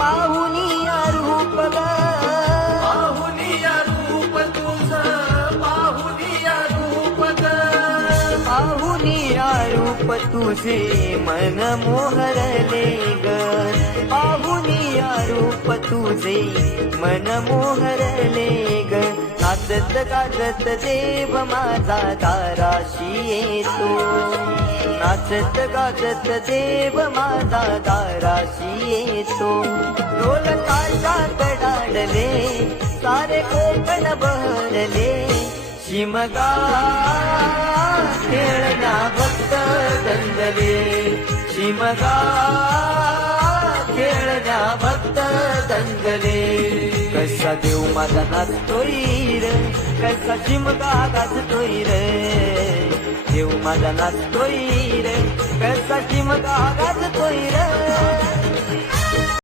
पाहुनिया रूप ग पाहुनिया रूप तुझं पाहुनिया रूप ग पाहुनिया रूप तुझे मन मोहरले ग पाहुनिया रूप तुझे मन मोहरले ग नाचत गाजत देव माझा दाराशी येतो नाचत गाजत देव माझा दाराशी येतो ढोल ताशात डाडले सारे कोकण बहरले शिमगा खेळण्या भक्त दंगले शिमगा खेळण्या भक्त दंगले कसा देव माझा नाचतोय रे कसा शिमगा गाजतोय रे देव माझा नाचतोय रे कसा शिमगा गाजतोय रे